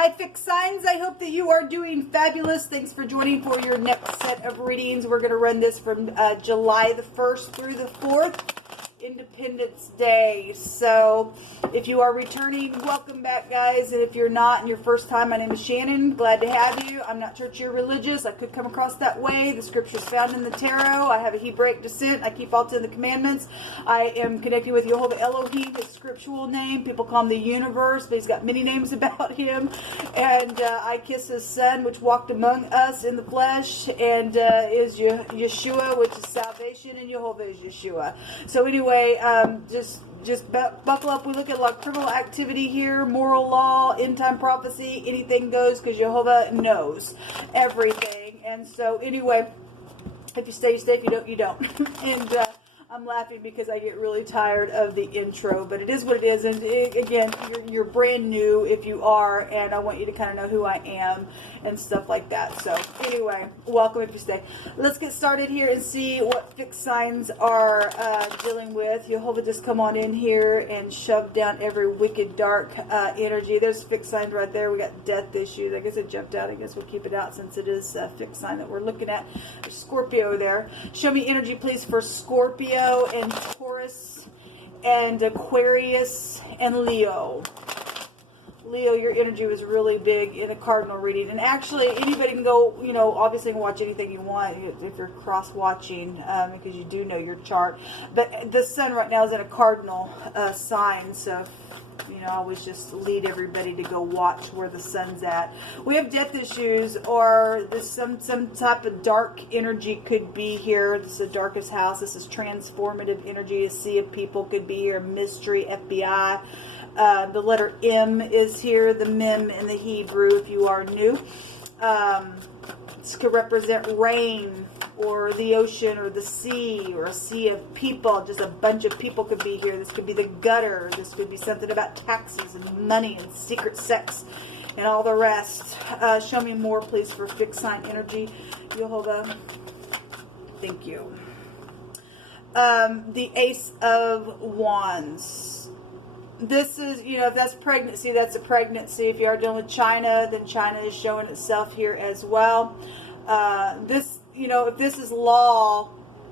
Hi, fixed signs. I hope that you are doing fabulous. Thanks for joining for your next set of readings. We're going to run this from July the 1st through the 4th, Independence Day. So if you are returning, welcome back, guys. And if you're not and your first time, my name is Shannon. Glad to have you. I'm not churchy or religious. I could come across that way. The scriptures found in the tarot. I have a Hebraic descent. I keep all 10 of the commandments. I am connected with Jehovah Elohim, his scriptural name. People call him the universe, but he's got many names about him. And I kiss his son, which walked among us in the flesh, and is Yeshua, which is salvation, and Jehovah is Yeshua. So anyway, just buckle up. We look at a lot of criminal activity here, moral law, end time prophecy, anything goes, because Jehovah knows everything. And so anyway, if you stay, you stay. If you don't, you don't. And I'm laughing because I get really tired of the intro, but it is what it is. And again, you're brand new if you are, and I want you to kind of know who I am and stuff like that. So anyway, welcome if you stay. Let's get started here and see what fixed signs are dealing with. Jehovah, just come on in here and shove down every wicked, dark energy. There's fixed signs right there. We got death issues. I guess it jumped out. I guess we'll keep it out since it is a fixed sign that we're looking at. There's Scorpio there. Show me energy, please, for Scorpio and Taurus and Aquarius and Leo. Leo, your energy was really big in a cardinal reading. And actually, anybody can go, you know, obviously can watch anything you want if you're cross-watching, because you do know your chart. But the sun right now is in a cardinal sign, so, you know, I always just lead everybody to go watch where the sun's at. We have death issues, or there's some type of dark energy could be here. This is the darkest house. This is transformative energy. A sea of people could be here. Mystery, FBI. The letter M is here, the mem in the Hebrew, if you are new. This could represent rain, or the ocean, or the sea, or a sea of people. Just a bunch of people could be here. This could be the gutter. This could be something about taxes and money and secret sex and all the rest. Show me more, please, for fixed sign energy, Jehovah. Thank you. The Ace of Wands. This is, you know, if that's pregnancy, that's a pregnancy. If you are dealing with China, then China is showing itself here as well. This, you know, if this is law,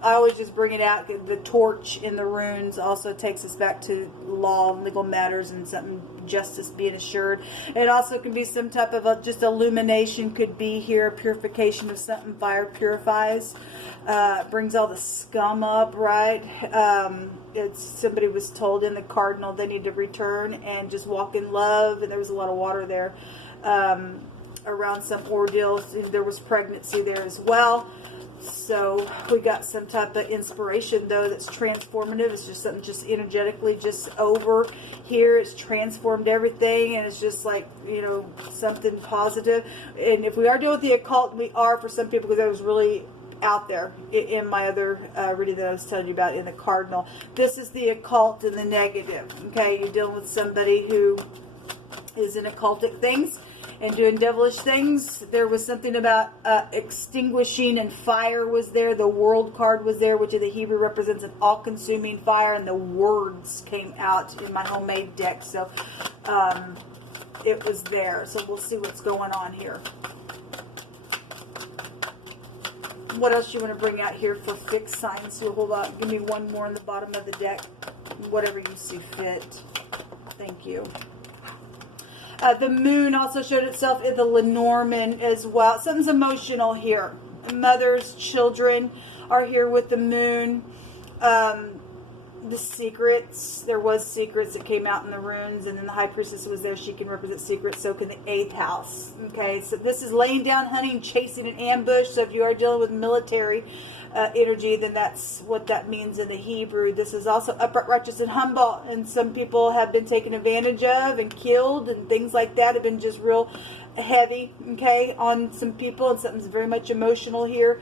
I always just bring it out. The torch in the runes also takes us back to law and legal matters and something, justice being assured. It also can be some type of just illumination could be here, purification of something. Fire purifies, brings all the scum up, right? It's somebody was told in the cardinal they need to return and just walk in love, and there was a lot of water there around some ordeals. There was pregnancy there as well. So we got some type of inspiration, though, that's transformative. It's just something just energetically just over here. It's transformed everything, and it's just like, you know, something positive. And if we are dealing with the occult, we are for some people, because that was really out there in my other reading that I was telling you about in the cardinal. This is the occult and the negative. Okay, you're dealing with somebody who is in occultic things and doing devilish things. There was something about extinguishing, and fire was there. The world card was there, which in the Hebrew represents an all-consuming fire, and the words came out in my homemade deck. So it was there. So we'll see what's going on here. What else you want to bring out here for fixed signs? So hold on. Give me one more on the bottom of the deck. Whatever you see fit. Thank you. The moon also showed itself in the Lenormand as well. Something's emotional here. Mothers, children are here with the moon. The secrets. There was secrets that came out in the runes, and then the high priestess was there. She can represent secrets. So can the 8th house. Okay, so this is laying down, hunting, chasing, an ambush. So if you are dealing with military energy, then that's what that means in the Hebrew. This is also upright, righteous, and humble. And some people have been taken advantage of and killed, and things like that have been just real heavy, okay, on some people, and something's very much emotional here.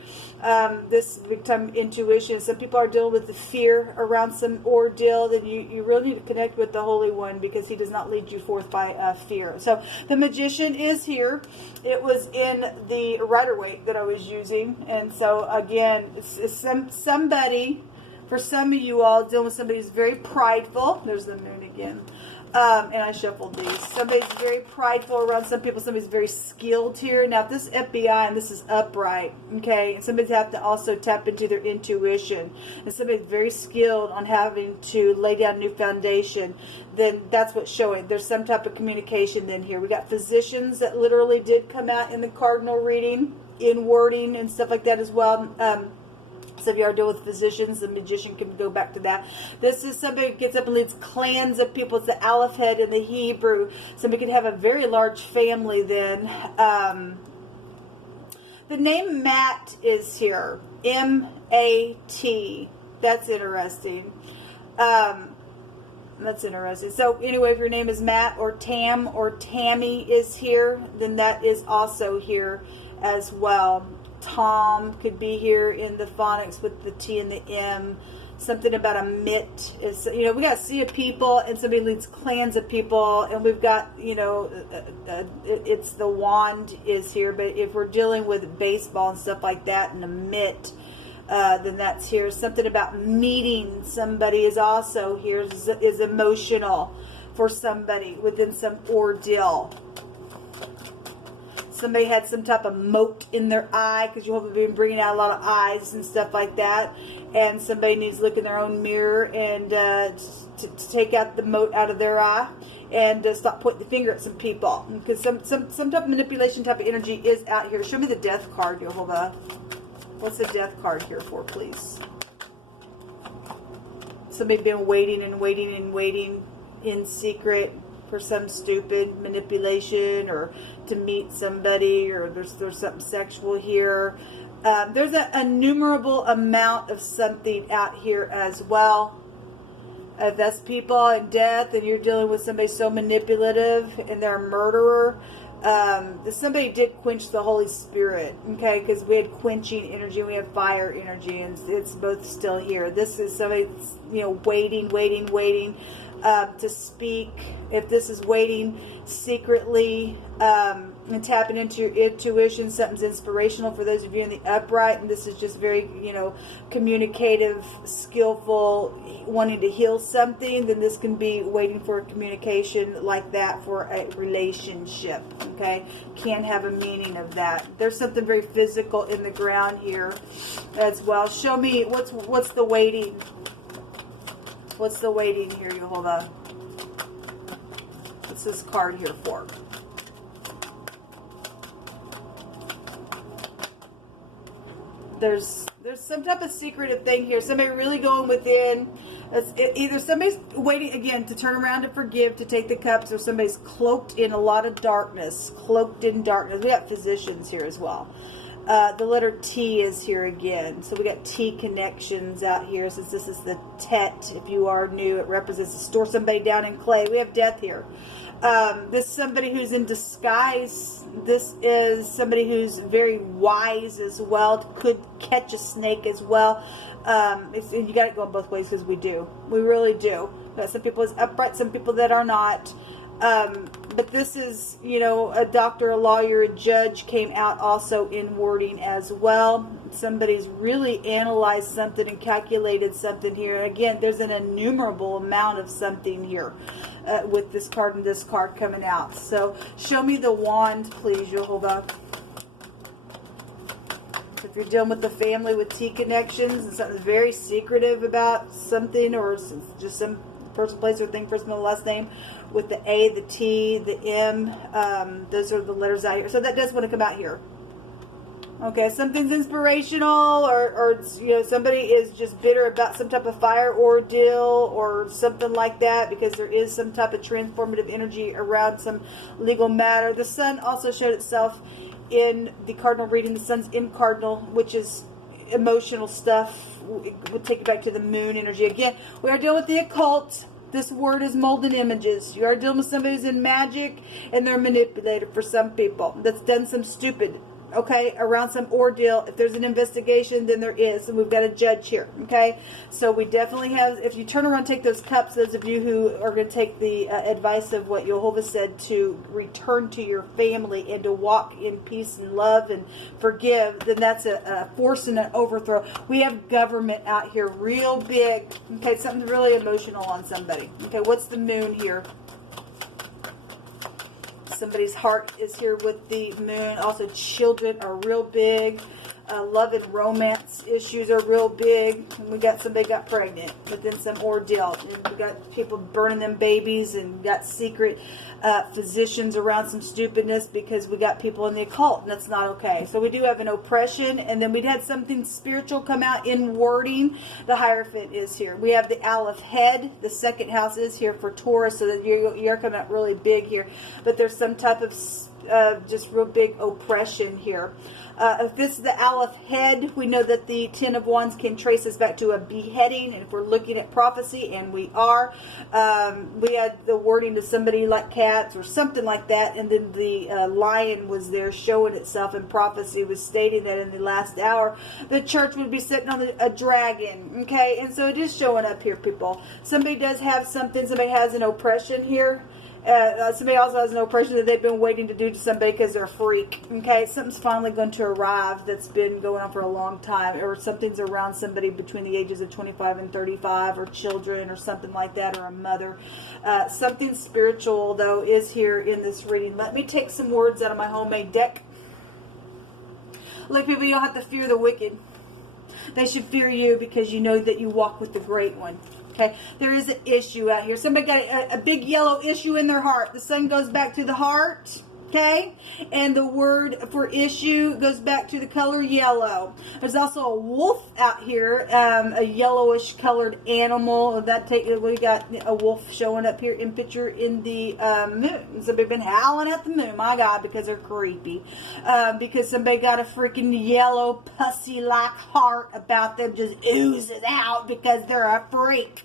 This big time intuition. Some people are dealing with the fear around some ordeal. Then you really need to connect with the Holy One, because he does not lead you forth by fear. So the Magician is here. It was in the Rider-Waite that I was using, and so again, it's somebody, for some of you all, dealing with somebody who's very prideful. There's the moon again. And I shuffled these. Somebody's very prideful around some people. Somebody's very skilled here. Now, if this is FBI and this is upright, okay, and somebody's have to also tap into their intuition, and somebody's very skilled on having to lay down new foundation, then that's what's showing. There's some type of communication then here. We got physicians that literally did come out in the cardinal reading, in wording and stuff like that as well. So if you are dealing with physicians, the magician can go back to that. This is somebody who gets up and leads clans of people. It's the Aleph head in the Hebrew. Somebody could have a very large family then. The name Matt is here. M-A-T. That's interesting. That's interesting. So anyway, if your name is Matt or Tam or Tammy is here, then that is also here as well. Tom could be here in the phonics with the T and the M. Something about a mitt is, you know, we got a sea of people and somebody leads clans of people, and we've got, you know, it's the wand is here. But if we're dealing with baseball and stuff like that and a mitt, then that's here. Something about meeting somebody is also here, is emotional for somebody within some ordeal. Somebody had some type of mote in their eye, because you've been bringing out a lot of eyes and stuff like that. And somebody needs to look in their own mirror and to take out the mote out of their eye and stop pointing the finger at some people. Because some type of manipulation type of energy is out here. Show me the death card, Jehovah. What's the death card here for, please? Somebody been waiting and waiting and waiting in secret for some stupid manipulation, or to meet somebody, or there's something sexual here. There's an innumerable amount of something out here as well. If that's people in death and you're dealing with somebody so manipulative and they're a murderer, somebody did quench the Holy Spirit, okay, because we had quenching energy and we have fire energy, and it's both still here. This is somebody that's, you know, waiting to speak. If this is waiting secretly and tapping into your intuition, something's inspirational for those of you in the upright, and this is just very, you know, communicative, skillful, wanting to heal something, then this can be waiting for a communication like that for a relationship, okay? Can have a meaning of that. There's something very physical in the ground here as well. Show me what's the waiting. What's the waiting here, Yehovah? What's this card here for? There's some type of secretive thing here. Somebody really going within. Either somebody's waiting, again, to turn around to forgive, to take the cups, or somebody's cloaked in a lot of darkness. Cloaked in darkness. We got physicians here as well. The letter T is here again. So we got T connections out here. Since this is the Tet, if you are new, it represents to store somebody down in clay. We have death here. This is somebody who's in disguise. This is somebody who's very wise as well. Could catch a snake as well. You got it going both ways, because we do. We really do. Got some people is upright, some people that are not. But this is, you know, a doctor, a lawyer, a judge came out also in wording as well. Somebody's really analyzed something and calculated something here. Again, there's an innumerable amount of something here with this card and this card coming out. So show me the wand, please, Jehovah. If you're dealing with the family with T connections and something very secretive about something, or just some person, place, or thing, first, middle, last name, with the A, the T, the M, those are the letters out here. So that does want to come out here. Okay, something's inspirational, or you know, somebody is just bitter about some type of fire ordeal or something like that, because there is some type of transformative energy around some legal matter. The sun also showed itself in the cardinal reading. The sun's in cardinal, which is emotional stuff. We'll take it back to the moon energy. Again, we are dealing with the occult. This word is molded images. You are dealing with somebody who's in magic, and they're a manipulator for some people that's done some stupid, okay, around some ordeal. If there's an investigation, then there is, and we've got a judge here, okay? So we definitely have, if you turn around and take those cups, those of you who are going to take the advice of what Jehovah said, to return to your family and to walk in peace and love and forgive, then that's a force and an overthrow. We have government out here real big, okay? Something really emotional on somebody. Okay, what's the moon here? Somebody's heart is here with the moon. Also, children are real big. Love and romance issues are real big. And we got somebody got pregnant within some ordeal. And we got people burning them babies, and got secret physicians around some stupidness, because we got people in the occult, and that's not okay. So we do have an oppression, and then we'd had something spiritual come out in wording. The Hierophant is here. We have the Aleph head. The second house is here for Taurus, so that you're coming out really big here. But there's some type of just real big oppression here. If this is the Aleph head, we know that the Ten of Wands can trace us back to a beheading. And if we're looking at prophecy, and we are, we had the wording to somebody like cats or something like that. And then the lion was there showing itself, and prophecy was stating that in the last hour, the church would be sitting on a dragon. Okay, and so it is showing up here, people. Somebody does have something. Somebody has an oppression here. Somebody also has an oppression that they've been waiting to do to somebody because they're a freak. Okay, something's finally going to arrive that's been going on for a long time, or something's around somebody between the ages of 25 and 35, or children, or something like that, or a mother. Something spiritual, though, is here in this reading. Let me take some words out of my homemade deck. Look, people, you don't have to fear the wicked. They should fear you, because you know that you walk with the Great One. Okay, there is an issue out here. Somebody got a big yellow issue in their heart. The sun goes back to the heart. Okay, and the word for issue goes back to the color yellow. There's also a wolf out here, a yellowish colored animal. We got a wolf showing up here in picture in the moon. Somebody been howling at the moon, my God, because they're creepy. Because somebody got a freaking yellow pussy-like heart about them, just oozes out because they're a freak.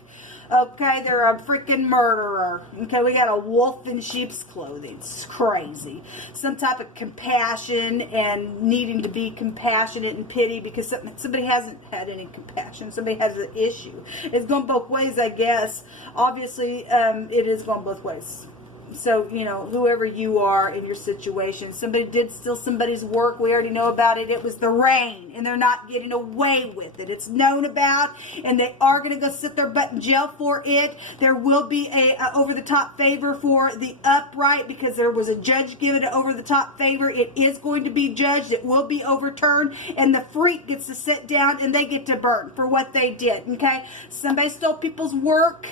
Okay, they're a freaking murderer. Okay, we got a wolf in sheep's clothing. It's crazy. Some type of compassion and needing to be compassionate and pity, because somebody hasn't had any compassion. Somebody has an issue. It's going both ways, I guess. Obviously, it is going both ways. So, you know, whoever you are in your situation, somebody did steal somebody's work. We already know about it. It was the rain, and they're not getting away with it. It's known about, and they are going to go sit their butt in jail for it. There will be a over-the-top favor for the upright, because there was a judge given an over-the-top favor. It is going to be judged. It will be overturned, and the freak gets to sit down, and they get to burn for what they did, okay? Somebody stole people's work.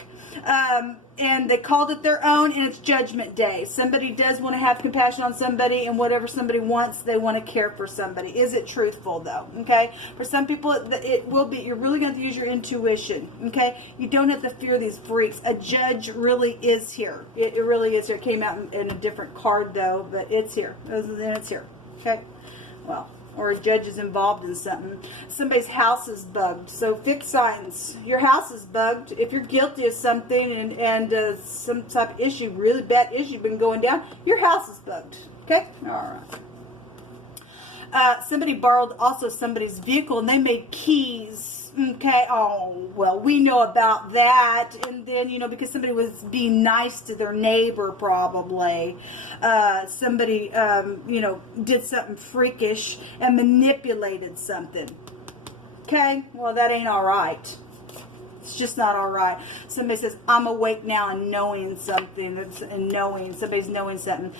And they called it their own, and it's Judgment Day. Somebody does want to have compassion on somebody, and whatever somebody wants, they want to care for somebody. Is it truthful, though? Okay? For some people, it will be. You're really going to have to use your intuition. Okay? You don't have to fear these freaks. A judge really is here. It really is here. It came out in a different card, though, but it's here. And it's here. Okay? Well, or a judge is involved in something. Somebody's house is bugged. So fixed signs. Your house is bugged. If you're guilty of something and some type of issue, really bad issue been going down, your house is bugged. Okay? All right. Somebody borrowed also somebody's vehicle, and they made keys. Okay, oh, well, we know about that. And then, you know, because somebody was being nice to their neighbor, probably. Somebody, you know, did something freakish and manipulated something. Okay, well, that ain't all right. It's just not all right. Somebody says, I'm awake now and knowing something. Somebody's knowing something.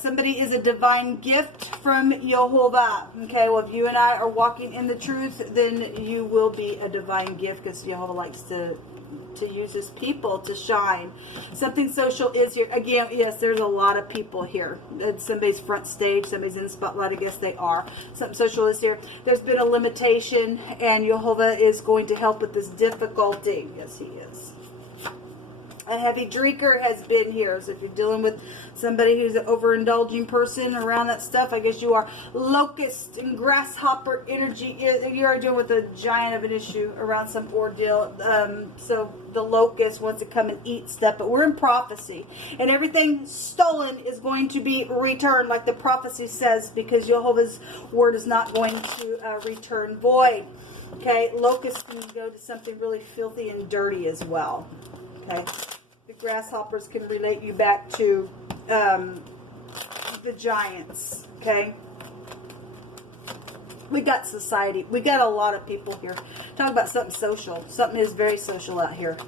Somebody is a divine gift from Jehovah. Okay, well, if you and I are walking in the truth, then you will be a divine gift, because Jehovah likes to use his people to shine. Something social is here. Again, yes, there's a lot of people here. Somebody's front stage, somebody's in the spotlight. I guess they are. Something social is here. There's been a limitation, and Jehovah is going to help with this difficulty. Yes, he is. A heavy drinker has been here. So if you're dealing with somebody who's an overindulging person around that stuff, I guess you are. Locust and grasshopper energy. You are dealing with a giant of an issue around some ordeal. So the locust wants to come and eat stuff. But we're in prophecy. And everything stolen is going to be returned, like the prophecy says, because Jehovah's word is not going to return void. Okay, locust can go to something really filthy and dirty as well. Okay. The grasshoppers can relate you back to the giants, okay? We got society. We got a lot of people here. Talk about something social. Something is very social out here.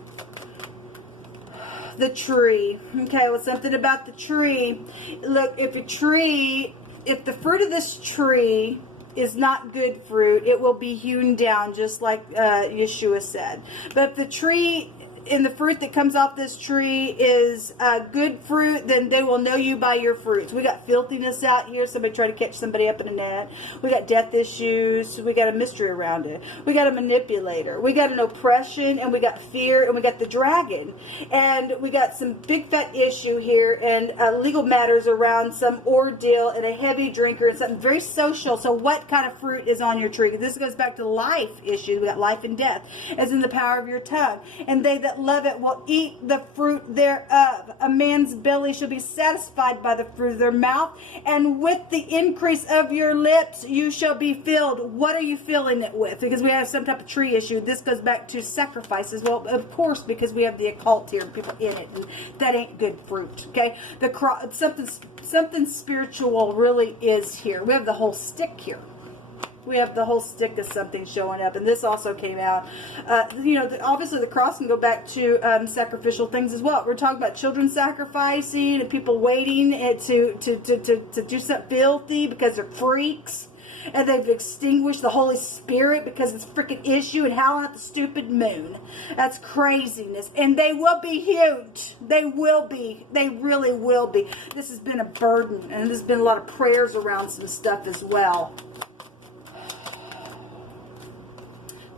the tree. Okay, well, something about the tree. Look, if the fruit of this tree is not good fruit, it will be hewn down, just like Yeshua said. But if the tree and the fruit that comes off this tree is good fruit, then they will know you by your fruits. We got filthiness out here. Somebody tried to catch somebody up in a net. We got death issues. We got a mystery around it. We got a manipulator. We got an oppression, and we got fear, and we got the dragon. And we got some big fat issue here, and legal matters around some ordeal, and a heavy drinker, and something very social. So what kind of fruit is on your tree? This goes back to life issues. We got life and death, as in the power of your tongue. And they that love it will eat the fruit thereof. A man's belly shall be satisfied by the fruit of their mouth, and with the increase of your lips you shall be filled. What are you filling it with? Because we have some type of tree issue. This goes back to sacrifices. Well, of course, because we have the occult here and people in it, and that ain't good fruit. Okay, something spiritual really is here. We have the whole stick here. We have the whole stick of something showing up, and this also came out. Obviously the cross can go back to sacrificial things as well. We're talking about children sacrificing and people waiting to do something filthy because they're freaks, and they've extinguished the Holy Spirit because it's a freaking issue and howling at the stupid moon. That's craziness, and they will be huge. They will be. They really will be. This has been a burden, and there's been a lot of prayers around some stuff as well.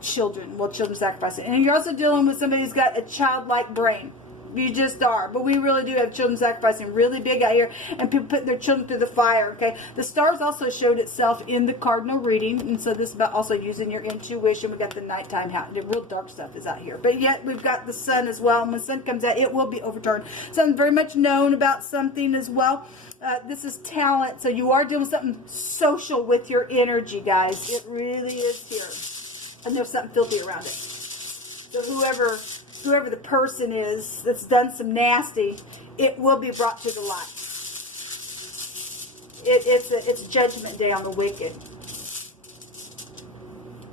Children sacrificing, and you're also dealing with somebody who's got a childlike brain. You just are. But we really do have children sacrificing really big out here, and people putting their children through the fire. Okay, the stars also showed itself in the cardinal reading, and so this is about also using your intuition. We got the nighttime, the real dark stuff is out here, but yet we've got the sun as well, and when the sun comes out, it will be overturned. Something very much known about something as well. This is talent, so you are doing something social with your energy, guys. It really is here. And there's something filthy around it. So whoever the person is that's done some nasty, it will be brought to the light. It's judgment day on the wicked.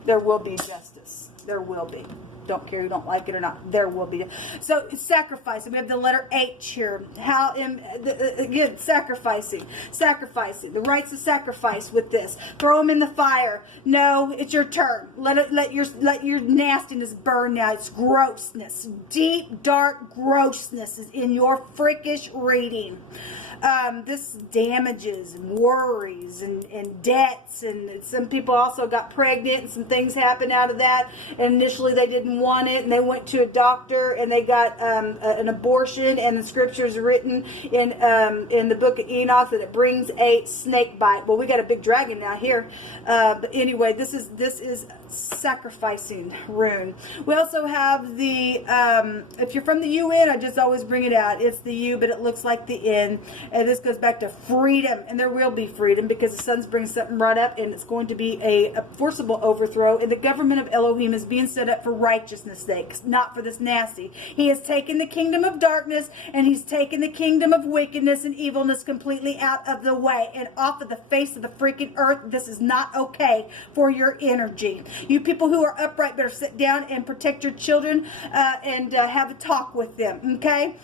There will be justice. There will be. Don't care you don't like it or not. There will be. So it's sacrificing. We have the letter H here. Again, sacrificing. The rites of sacrifice with this. Throw them in the fire. No, it's your turn. Let your nastiness burn now. It's grossness. Deep, dark grossness is in your freakish reading. This damages and worries and debts, and some people also got pregnant and some things happened out of that, and initially they didn't want it, and they went to a doctor and they got an abortion, and the scriptures written in the book of Enoch that it brings a snake bite. Well, we got a big dragon now here, but anyway, this is sacrificing rune. We also have the if you're from the UN, I just always bring it out. It's the U, but it looks like the N. And this goes back to freedom, and there will be freedom because the sun's bringing something right up, and it's going to be a forcible overthrow, and the government of Elohim is being set up for righteousness' sake, not for this nasty. He has taken the kingdom of darkness, and he's taken the kingdom of wickedness and evilness completely out of the way and off of the face of the freaking earth. This is not okay for your energy. You people who are upright better sit down and protect your children and have a talk with them, okay?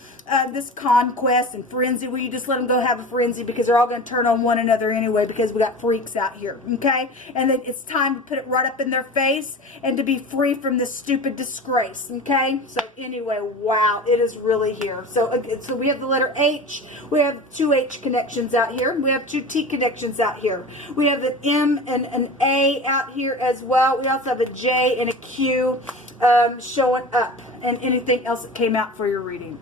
This conquest and frenzy, will you just let them go have a frenzy, because they're all going to turn on one another anyway, because we got freaks out here, okay? And then it's time to put it right up in their face and to be free from this stupid disgrace, okay? So anyway, wow, it is really here. So we have the letter H. We have 2 H connections out here. We have 2 T connections out here. We have an M and an A out here as well. We also have a J and a Q showing up, and anything else that came out for your reading.